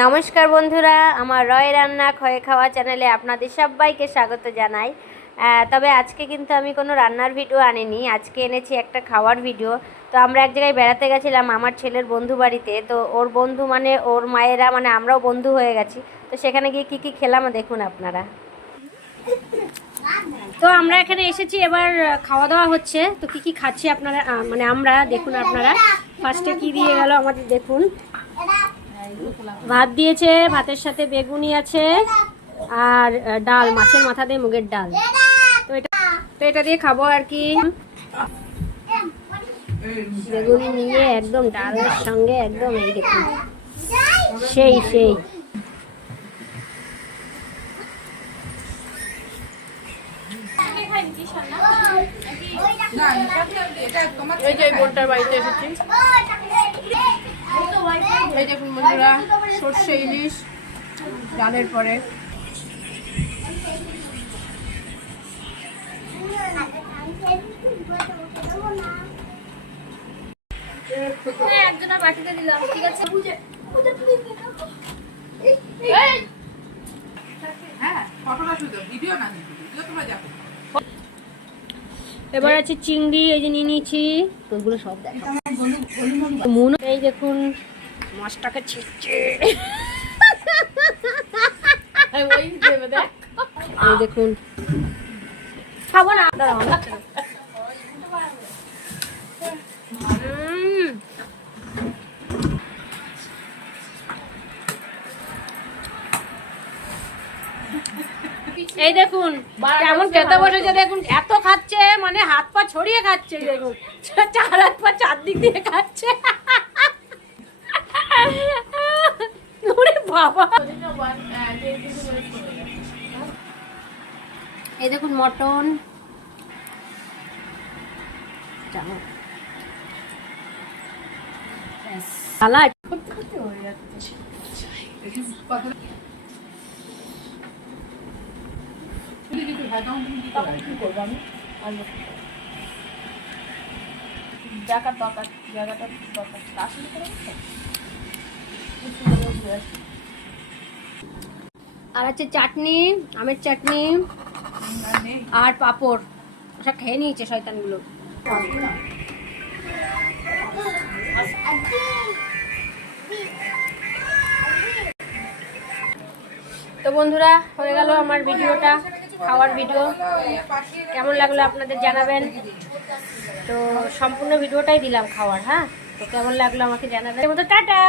নমস্কার বন্ধুরা, আমার রয় রান্না খয়ে খাওয়া চ্যানেলে আপনাদের সবাইকে স্বাগত জানাই। তবে আজকে কিন্তু আমি কোনো রান্নার ভিডিও আনিনি, আজকে এনেছি একটা খাওয়ার ভিডিও। তো আমরা এক জায়গায় বেড়াতে গেছিলাম আমার ছেলের বন্ধু বাড়িতে। তো ওর বন্ধু মানে ওর মায়েরা, মানে আমরাও বন্ধু হয়ে গেছি। তো সেখানে গিয়ে কী কী খেলাম দেখুন আপনারা। তো আমরা এখানে এসেছি, এবার খাওয়া দাওয়া হচ্ছে। তো কী কী খাচ্ছি আপনারা, মানে আমরা দেখুন আপনারা। ফার্স্টে কী দিয়ে গেল আমাদের দেখুন। ভাত দিয়েছে, ভাতের সাথে বেগুনি আছে আর ডাল, মাছের মাথা দিয়ে মুগের ডাল। তো এটা দিয়ে খাবো আর কি। বেগুনি নিয়ে একদম ডালের সঙ্গে একদম এই দেখুন, সেই সেই। এই যে বোনটার বাড়িতে এসেছি। এই দেখুন বন্ধুরা, সর্ষে ইলিশ ডালের পরে। একজনের বাটিতে দিলাম, ঠিক আছে। এবার আছে চিংড়ি, এই যে নিয়ে নিয়েছি। ওইগুলো সব দেখো। এই দেখুন মাছটাকে ছিটছে, এই দেখুন। খাবো না, এই দেখুন কেমন খেতে বসেছে দেখুন। এত খাচ্ছে, মানে হাত পা ছড়িয়ে খাচ্ছে দেখুন, চার হাত পা চারদিক দিয়ে খাচ্ছে। বাবা, এই দেখুন মটন, সালাড। আর আছে চাটনি, আমের চাটনি আর পাঁপড়। সব খেয়ে নিয়েছে শয়তানগুলো। তো বন্ধুরা, হয়ে গেল আমার ভিডিওটা, খাওয়ার ভিডিও। কেমন লাগলো আপনাদের জানাবেন। তো সম্পূর্ণ ভিডিওটাই দিলাম খাওয়ার। হ্যাঁ, তো কেমন লাগলো আমাকে জানাবেন। টাটা।